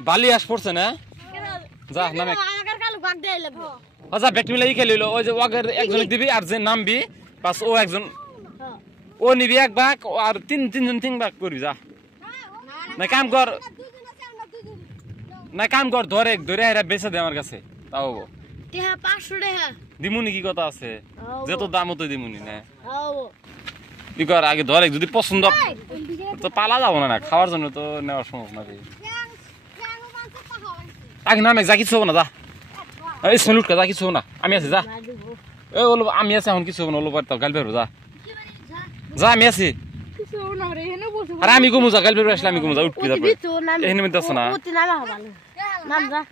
বালি আস পড়ছে না যা নামে যা ব্যাট মিলাই খেলিল ওই যে ওয়াগের একজন দিবি আর যে নামবি বাস ও একজন ও নিবি এক ভাগ আর তিনজন তিন ভাগ করবি যা না কাম কর ধরে ধরে এরা বেচে দে আমার কাছে তাও 500 টাকা দিমুনি কি কথা আছে যত দাম তো দিমুনি না কি কর আগে ধরে যদি পছন্দ তো পালা যাবো না খাওয়ার জন্য তো নেওয়ার সম্ভব না আগে নামে যা কিছু হবো না যা এই সলুটকা যা কিছু হবো না আমি আছি যা এই ওলো আমি আছি এখন কিছু হবো না ওলো পারতাম গাল বেরো যা যা আমি আছি আরে আমি কমু যা গাল বেরো আসলে আমি কমু যা উঠবি তারপরে এখানে মধ্যে আছে না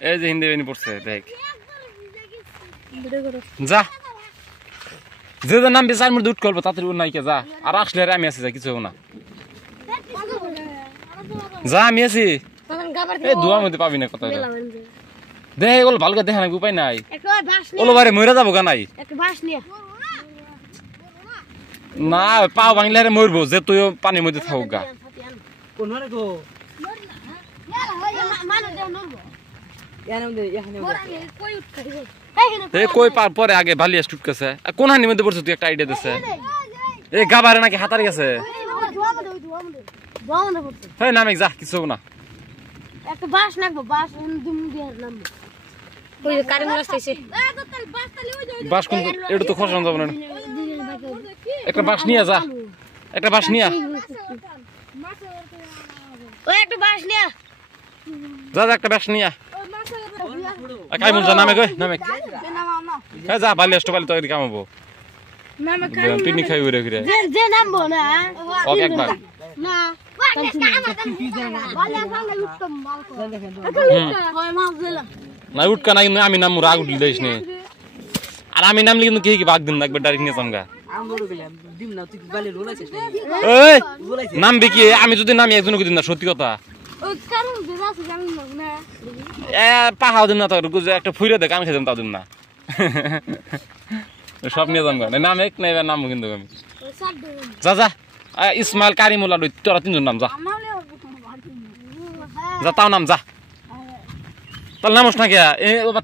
এই যে হিন্দি বেনি পড়ছে দেখ যা যে নাম বিচার মধ্যে উঠ করবো তাড়াতাড়ি উঠ নাইকে যা আর আসলে আমি আছি যা কিছু হবো না যা আমি আছি এই দুয়ার মধ্যে পাবি না কথা দেখ এগুলো ভালো করে দেখা নাই উপায় নাই ওলো বারে মরে যাবো গা নাই না পাও ভাঙলে মরবো যে তুই পানির মধ্যে থাকুক গা কই পরে আগে ভালি টুটকেছে কোন হানির মধ্যে পড়ছে তুই একটা আইডিয়া দিছে এই গাবারে নাকি হাতারে গেছে নামে যা কিছু না একটা বাস নাকবো বাস দুম দিয়ে নামবো ওই যে কারেন্ট আসছে বাস কোন এটা তো খসানো যাব না একটা বাস নিয়ে যা একটা বাস নিয়ে ওই একটা বাস নিয়ে যা যা একটা বাস নিয়ে কাই মুল যা নামে কই নামে হ্যাঁ যা বালি আসতো বালি তো এদিকে কামাবো নামে পিকনিক খাই উড়ে ঘুরে যে নামবো না ওকে একবার না না উঠকা না আমি নাম রাগ উঠলি দিস নে আর আমি নামলি কিন্তু কি বাগ দিন না একবার ডাইরেক্ট নিয়ে চামগা নামবি কি আমি যদি নামি একজন দিন না সত্যি কথা পাহাও দিন না তো একটা ফুইরে দে কান খেতাম তাও দিন না সব নিয়ে যাম নাম এক নাই নামবো কিন্তু আমি যা যা ইসমাইল কারিমুল্লাহ তোরা তিনজন নাম যা যা তাও নাম যা তাহলে নামস না কে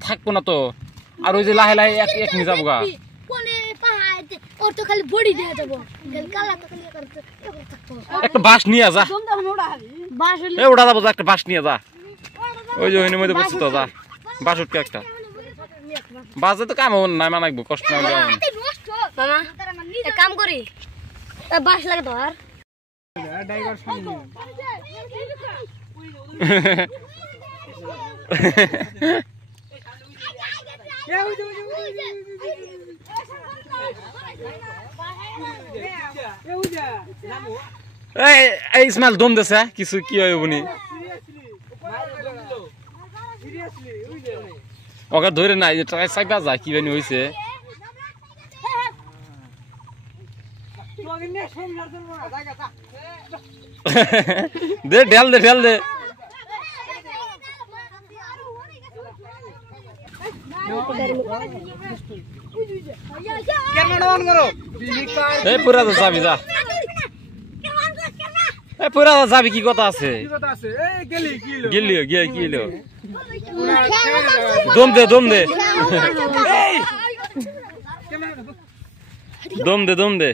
থাকবো না তো আর ওই যে লাহে লাহে এক নিয়ে যাবো গা একটা বাস নিয়ে যা ওটা যাবো একটা বাস নিয়ে যা ওই যে ওই মধ্যে বসছে তো যা বাস উঠকে একটা বাসে তো কাম হবো না মানাকবো কষ্ট কাম করি বাস লাগে তো আর ইসমাইল দম দেছে কিছু কি হয় বুনি ওকে ধরে নাই যে ট্রাই সাইবা যায় কি বানি হইছে দে ঢেল দে পুরা তো যাবি যা পুরা যাবি কি কথা আছে গেলিও গিয়ে গিলো দম দে দম দে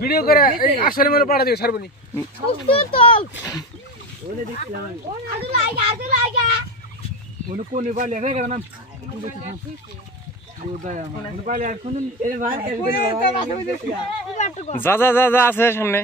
ভিডিও করে আসলে মনে পাড়া দিও সারবনি যা আছে সামনে